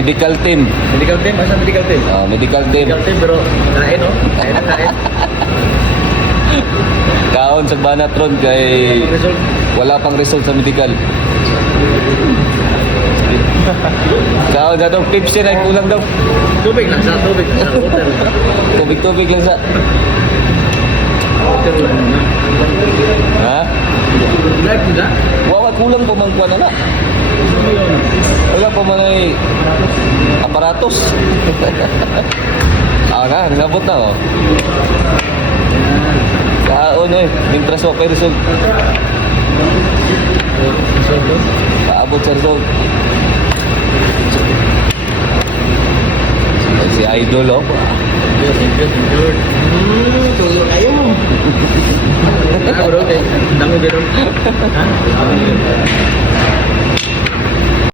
medical team. Medical team? Asa medical team? Medical team. Medical team, pero kain, no? Kain na kain. Kaon sa Banatron kay Result. wala pang result sa medical. Kaon na daw, Pepsi na kulang daw. Tubig lang sa tubig. Sa water. Tubig-tubig lang sa... Water lang. Ha? Live nila? Wala, kulang pa man kuha na na. Wala pa man ay aparatos. Na, nabot na oh. Kaon eh, mintras wa pa result. Paabot sa result. Si Idol oh. Tulo kayo. Bro, dami bro. Ha?